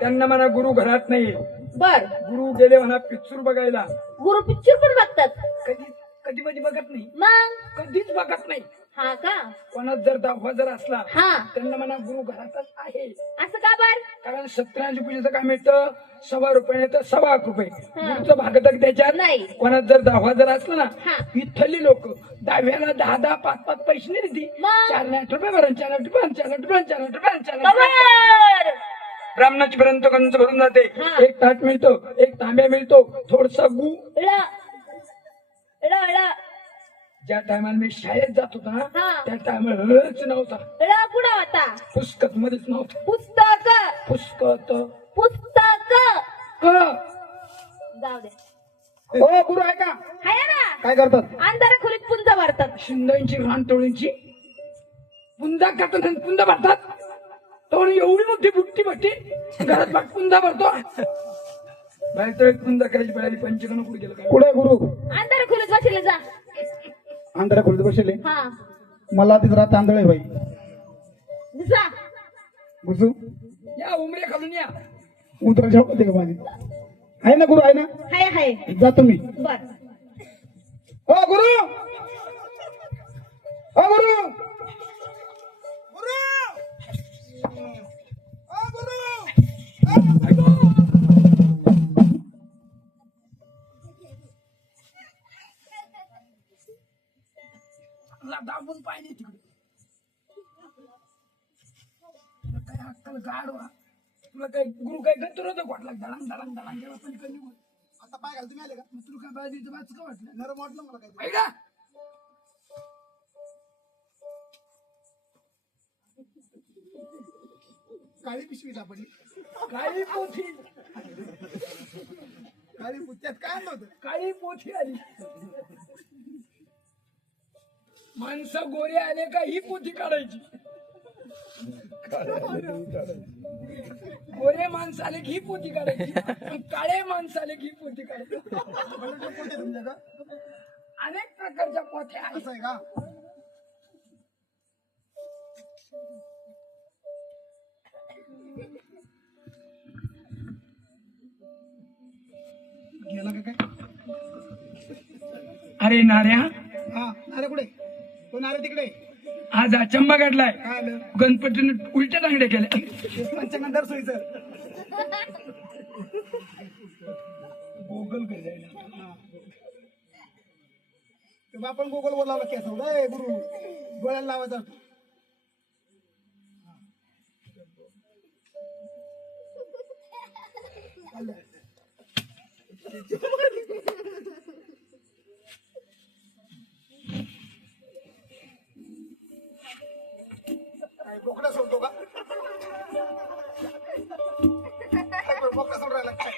त्यांना म्हणा गुरु घरात नाही. बर. गुरु गेले म्हणा पिक्चर बघायला. गुरु पिक्चर पण बघतात. कधी कधी कधी बघत नाही. मग? कधीच बघत नाही. हा का? कोणात जर दहावा जर असला हा. त्यांना म्हणा गुरु घरातच आहे. असं का बर? कारण सत्यनारायण पूजेचं काय मिळतं? सव्वा रुपये तर सव्वा लाख रुपये. गुरुचं भागतक त्याच्यात. नाही. कोणात जर दहावा जर असला ना. इथली लोक दहाव्याला दहा दहा पाच पाच पैसे नाही देते मग? चार लाख रुपये भरण चार लाख रुपये चार लाख रुपये चार लाख रुपये चार लाख रुपये ब्राह्मणाची पर्यंत कंच भरून जाते. एक ताट मिळतो एक तांब्या मिळतो थोडसा गु. ज्या टायमाला मी शाळेत जात होता ना हा. त्या टायमाला हळच नव्हता. कुठं होता? पुस्तक मध्येच नव्हतं. पुस्तक. पुस्तक. पुस्तक. हा. जाऊ दे. गुरु आहे का हाय ना. काय करतात? अंधार खोलीत पुंज भरतात शिंदांची रानटोळींची. पुंदा करतात आणि पुंदा भरतात तो एवढी मोठी बुट्टी भट्टी घरात बघ पुंदा भरतो. बाहेर तर एक पुंदा करायची पळाली पंचकन कुठे गेलं काय? कुठे गुरु? अंधार खोलीत बसले जा. अंधारा खोलीत बसले हा. मला तिथं रात तांदळ आहे बाई. जा. घुसू या उमरे खालून या. उतरा जेव का माझी आहे ना गुरु आहे ना? हाय हाय. जातो मी बर. हो गुरु! काय गुरु काय गंतर होतं वाटला दळांग दळांग दळांग गेला पण कमी होत. आता पाय घाल तुम्ही आले का? मग तुला काय बाजूचं वाच का वाटलं नरम वाटलं मला काय ऐका. काळी पिशवी सापडली. काळी पोथी. काळी पुत्यात काय आणलं होतं? काळी पोथी आली. माणसं गोरे आले का ही पोथी काढायची? गोरे माणसं आले की ही पोथी काढायची. पण काळे माणसं आले की पोथी काढायची. बटाटे पोते तुमच्याकडं अनेक प्रकारच्या पोथ्या आहेत. असं आहे का? गेला का काय? अरे नाऱ्या. हा नारे कुठे? तो नारे तिकडे. आज अचंबा काढलाय गणपतीने उलट्या तांगड्या केल्या. सोयीचं गोगल तेव्हा आपण गोगल वर लावला केस गुरु गोळ्याला लावायचा काय बोकडा राहिला. काय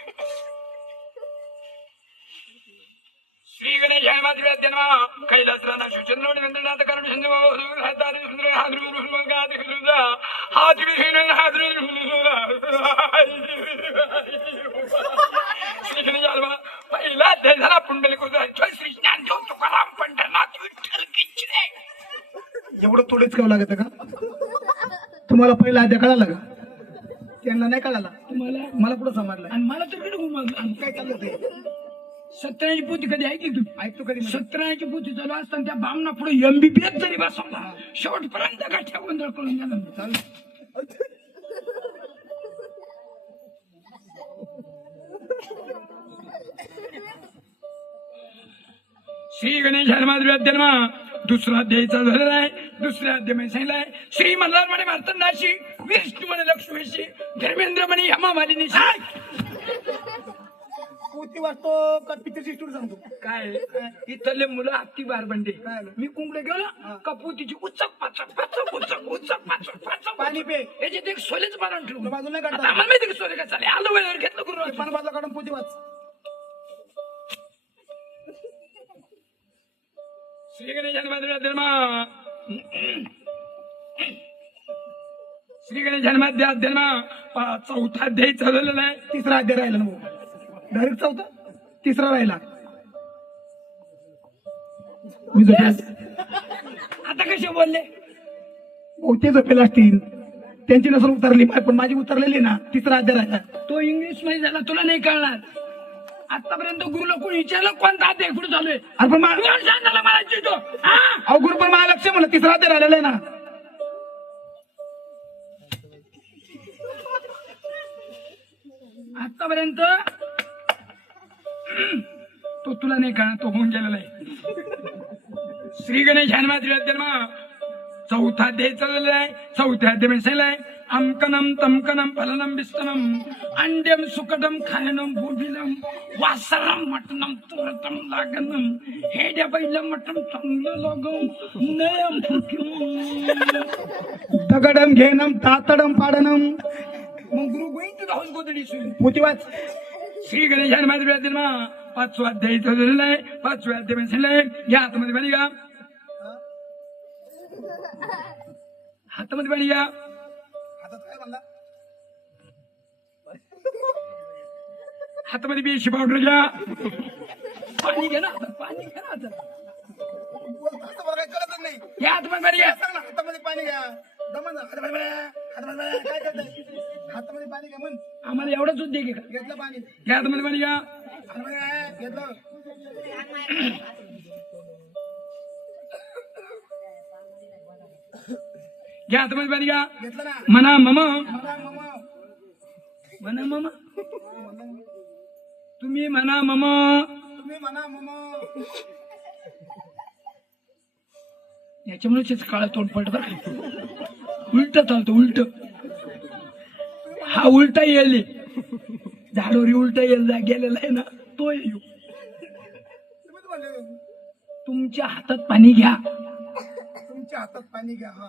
श्री गणेश माधव्या जन्मा कैलास राणा वेंद्रनाथ करण हातार सुंदर हादरू हात हादरू श्री गणेश पहिला अध्याय झाला पुंडलिकोचा श्री ज्ञान देव तुकाराम पंढरनाथ विठ्ठल की एवढं थोडेच करावं लागत का? तुम्हाला पहिला आद्या कळाला का? त्यांना नाही कळाला. तुम्हाला? मला पुढं समजलं? आणि मला तर कडे घुमावलं काय चाललं ते? सत्तराची पोती कधी ऐकली तू? ऐकतो कधी? सत्तराची पोती चालू असताना त्या बामना पुढे एमबीबीएस जरी बसवला शेवटपर्यंत गाठ्या गोंधळ करून मी. चाल. श्री गणेश हनुमान दुसरा अध्यायचा झालेला आहे. दुसऱ्या अध्याय सांगितलाय श्री मल्हार म्हणे मार्तंडाशी विष्णू म्हणे लक्ष्मीशी धर्मेंद्र म्हणे यमा मालिनीशी पोती वाचतो का पिक्चरची स्टोरी सांगतो? काय? इथले मुलं हत्ती बार काय? आलं? मी कुंकडे गेलो कपुतीची उचक पाचक पाचक उचक उचक पाचक पाचक पाणी पे. याच्यात एक सोलेच मारण ठेवून तो बाजूला आता काढता. आम्हाला माहिती की सोले काय चालले आलं वेळेवर घेतलं करून पान बाजूला काढून पोती वाच. श्री गणेश जन्म श्री गणेश हनुमान जन्म चौथा अध्याय चाललेला आहे. तिसरा अध्याय राहिला ना डायरेक्ट चौथा? तिसरा राहिला. मी आता कसे बोलले? भाऊ ते झोपेल असतील. त्यांची नसर उतरली पण माझी उतरलेली ना. तिसरा अध्याय राहिला. तो इंग्लिशमध्ये झाला तुला नाही कळणार. आतापर्यंत गुरुला कोणी विचारलं कोणता अध्याय पुढे चालू आहे? अरे पण मला तिसरा ते राहिलेला आहे ना. आतापर्यंत तो तुला नाही कळणार तो होऊन गेलेला आहे. श्री गणेश हनुमात्री जन्म चौथा अध्याय चाललेला आहे चौथ्या अध्यायमध्ये आहे. अमकनम तमकनम फलनम बिस्तनम अंड्यम सुकटम खायनम भूभिलम वासरम मटनम तुरतम लागनम हेड्या बैल मटम चांगलं लागम नयम दगडम घेणम तातडम पाडणम मग गुरु टू हाऊस गोदडी सुई पोतीवाच श्री गणेश हनुमान जन्म पाचवा अध्याय चाललेला आहे पाचव्या अध्याय या हातामध्ये घ्या हातामध्ये पाणी घ्या हातामध्ये बेशी पावडर घ्या. पाणी घ्या ना पाणी घ्या ना हातात. या हातामध्ये पाणी घ्या. हातामध्ये पाणी घ्या. दमन हातामध्ये पाणी घ्या. हातामध्ये पाणी घ्या. काय करताय? हातामध्ये पाणी घ्या म्हण. आम्हाला एवढंच उद्योग आहे का घेतलं पाणी. या हातामध्ये पाणी घ्या. हातामध्ये घ्या. घेतलं. घ्या हातामध्ये पाणी घ्या. म्हणा मम. म्हणा मम. तुम्ही म्हणा मम. तुम्ही म्हणा मामा. याच्यामुळेच काळा तोंड पडत उलट चालतो उलट. हा उलटा येईल. झाडोरी उलटा येईल गेलेला आहे ना तो येऊ तुमच्या हातात पाणी घ्या. तुमच्या हातात पाणी घ्या हा.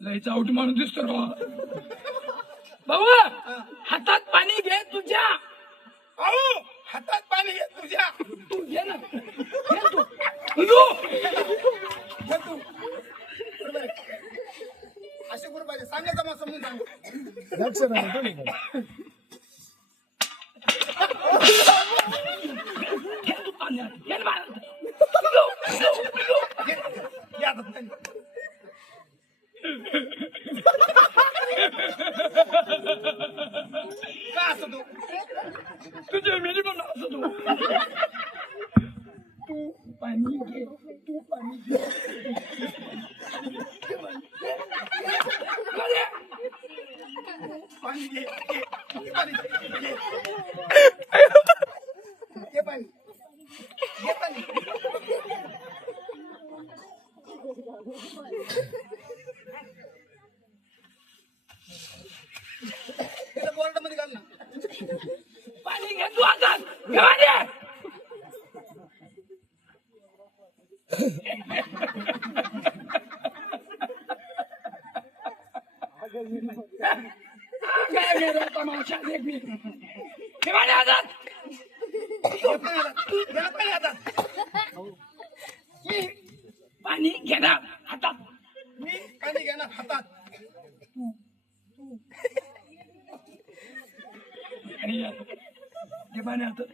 लयच आउट माणूस दिसतो रो भाऊ हातात पाणी घे तुझ्या. अहो हातात पाणी घे तुझ्या. तू घे ना. घे तू. घे तू. असे गुरु पाहिजे सांगायचं मग समजून सांग तू पाणी हातात. घे ना बाळा. निघू, निघू, निघू. घे घे हातात पाणी का असं तू तुझे मिनिमम असं तू तू पाणी घे तू पाणी घे अरे, पाणी घे घे. घे पाणी घे. घे पाणी घे पाणी त्याला बोर्डामध्ये घाल ना पाणी घे तू हातात घे पाणी. गेला तमाशा देख मी घे पाणी हातात. घे पाणी हातात. घे ना पाणी हातात पाणी घेणार हातात मी पाणी घेणार हातात आणि या. घे पाणी हातात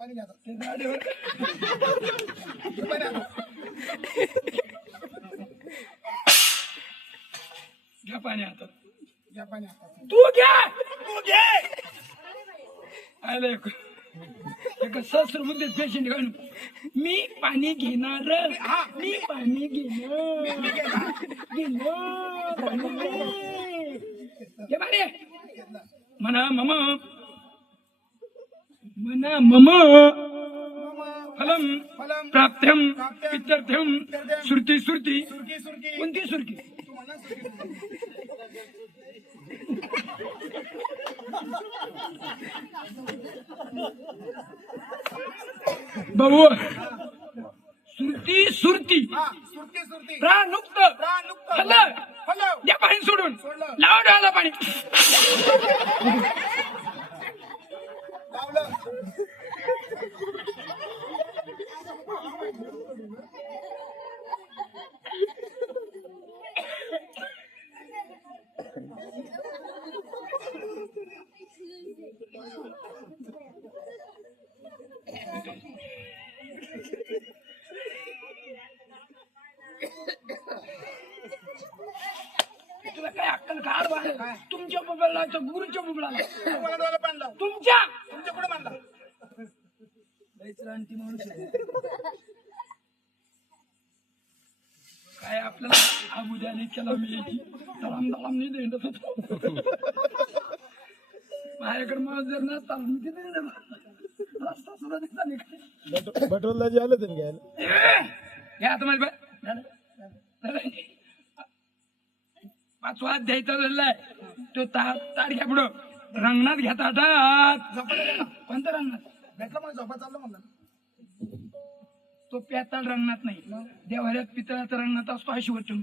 पाणी घे हातात ते गाडीवर घे पाणी हातात घ्या पाणी हातात. घ्या पाणी हातात. तू घ्या! तू घे! आलं एक एका सहस्र बुद्धीत पेशंट घेऊन मी पाणी घेणार मी पाणी घेणार घेणार. पाणी घे. घे पाणी म्हणा मम. म्हणा मम. फलम. फलम. प्राप्त्यम. पित्यर्थ्यम श्रुती श्रुती. सुरकी सुरकी कोणती सुरकी भाऊ श्रुती हा सुरकी सुरती. प्राणुक्त पाणी सोडून. लावा डोळ्याला पाणी. लावलं. तुला काय अक्कल काढ बाहेर तुमच्या बुबळाला तर गुरुच्या बांधला तुमच्या तुमच्या? कुठे माणूस आहे. काय आपल्याला अबुजाने केला मी याची दळाम दळाम नाही देत होतो माझ्याकडे माणूस जर नसता मी नाही देणार. रस्ता सुद्धा दिसला नाही. बटवलदाजी आले तुम्ही घ्यायला. हे आता माझ्या बा- झालं? झालं? पाचवा अध्याय चाललेला आहे. तो ताट ताट घ्या पुढं. रंगणात घ्या ताटात कोणत्या रंगणात भेटला मला झोपा चाललं म्हणलं. तो प्याताळ रंगणात नाही. देवाऱ्यात पितळाचा रंगणात असतो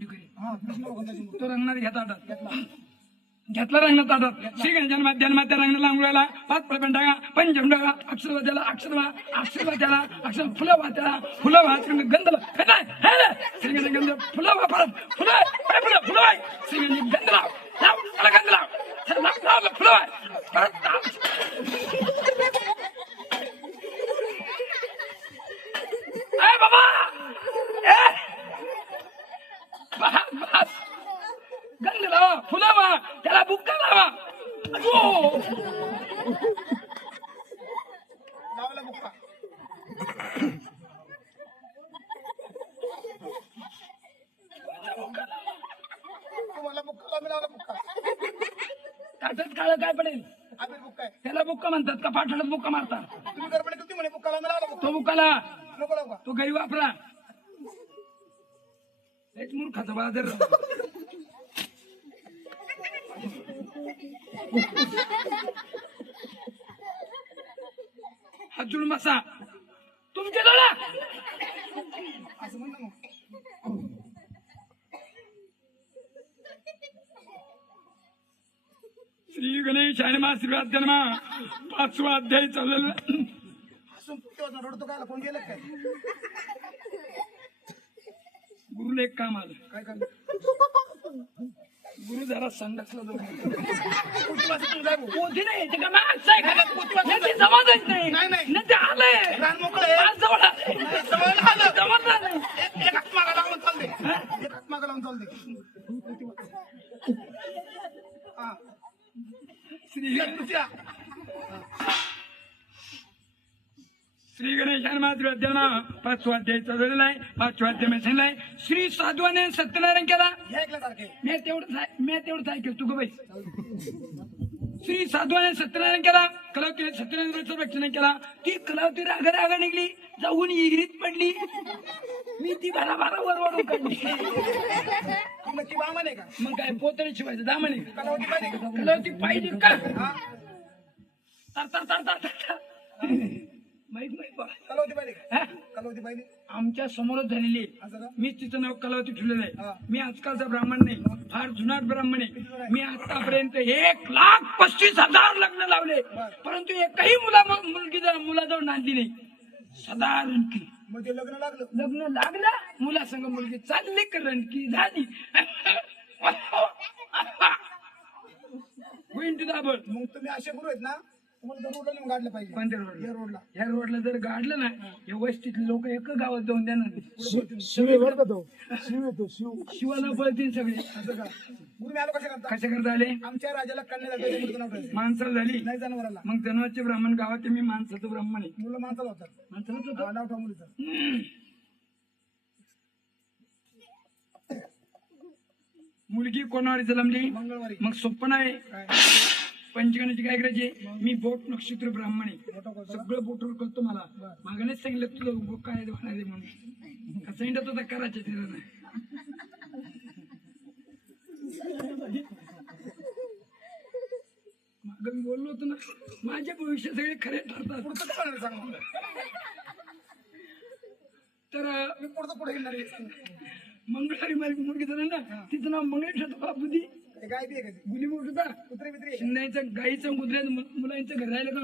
करी हा मूर्ती. तो रंगणात ताटात घेतला रंगणात ताटात श्री गणेशान माध्यान त्या रंगणाला अंघोळ्याला पाच प्रपंच टाका पंचम टाका अक्षर वाचायला अक्षर वा अक्षर वाचायला अक्षर फुलं वाचायला फुलं वाच गंधला श्री गणेश गंध फुलं वा परत फुलं फुलं फुलं वाय श्री गणेश गंध लाव लाव गंध लाव लाव लाव, फुलं वाय परत लाव. ए बाबा ए बस बस गंध लावा फुलं वा त्याला बुक्का लावा अयो लावला बुक्का तुम्हाला बुक्का लावला काळ काय पडेल? आम्ही बुक्का आहे. त्याला बुक्का म्हणतात का पाठवण्यात बुक्का मारतात? तुम्ही किती म्हणे बुक्का लावला लावला बुक्का तो बुक्काला नको लावू का? तो गई वापरा. एक मूर्खाचा बाजार. जोडून बसा. तुमच्या असं मग श्री गणेश आणि मा श्रीवाद जन्मा पाचवा अध्याय चाललेला. हसून तेव्हा रडतो काय कोण गेलं काय? गुरुला एक काम आलं. काय करणार गुरु जरा संडासला नाही ते का आहे का? नाही, ते जमातच नाही. नाही, नाही. नाही, ते आलंय. रान मोकळं आहे. आज जवळ आलंय. जवळ आलं. नाही एक एक हात मागा लावून चालते एक हात मागा लावून चालते हा. श्री दुसऱ्या श्री गणेश मातृअध्याना पाचवा अध्याय चालवलेला आहे. पाचवा अध्याय सांगितलाय श्री साधवाने सत्यनारायण केला. हे मी तेवढंच ऐ- मी तेवढंच ऐकलं तू बाई. श्री साधवाने सत्यनारायण केला. कलावतीने सत्यनारायणाचं रक्षण केला. ती कलावती राग राग निघली. जाऊन विहिरीत पडली. मी ती भरा भरा वर वरून काढली. आहे मग काय पोतळी शिवायचं दामणे कलावती पाहिजे का? तर. माहीत बा. कलावती हा? कलावती पाहिजे आमच्या समोरच झालेली आहे. असं का? मीच तिचं नाव कलावती ठेवलेलं. आहे. मी आजकालचा ब्राह्मण नाही. फार जुनाट ब्राह्मण आहे. मी आतापर्यंत एक लाख पस्तीस हजार लग्न लावले. परंतु एकही मुला मुलगी मुलाजवळ नांदली नाही. सदा रणकी. मग ते लग्न लागलं. लग्न लागलं. मुलासंग मुलगी चालली का रणकी? झाली. होईन तुझा बळ मग तुम्ही असे गुरु आहेत ना? तुम्हाला तर रोडला नेऊन गाडलं पाहिजे. कोणत्या रोडला या रोडला? या रोडला जर गाडलं ना हे. वस्तीतले लोक एक गावात जाऊन देणार नाही. शिव आहे बरं का तो? शिव शिवाला पळतील सगळे. असं का? गुरु मी आलो कशा करता? कशा करता आले? आमच्या राजाला कन्या नाव. माणसाला झाली. नाही जनावराला. मग जन्माचे ब्राह्मण गावात मी माणसाचं ब्राह्मण आहे. मुलं माणसाला होतात? हा, नाव ठेवा मुलीचं. मुलगी कोणावर जन्मली? मंगळवारी. मग स्वप्न आहे. काय? पंचगणाची काय करायची? मी बोट नक्षत्र ब्राह्मण. आहे सगळं बोटवर करतो मला. मागणेच सांगितलं तुला उभं काय होणार आहे म्हणून. का सांगितलं होतं करायचं तिला नाही माग मी बोललो होतो ना माझे भविष्य सगळे खरे ठरतात. तर मी पुढचं पुढे येणार. मंगळवारी माझी मुलगी झाली ना तिचं नाव मंगळेश होतं काय ते गाय बी आहे का ती? गुली मोठ होता कुत्री बित्री गाईचं कुत्र्याचं मुलांचं घर राहिलं का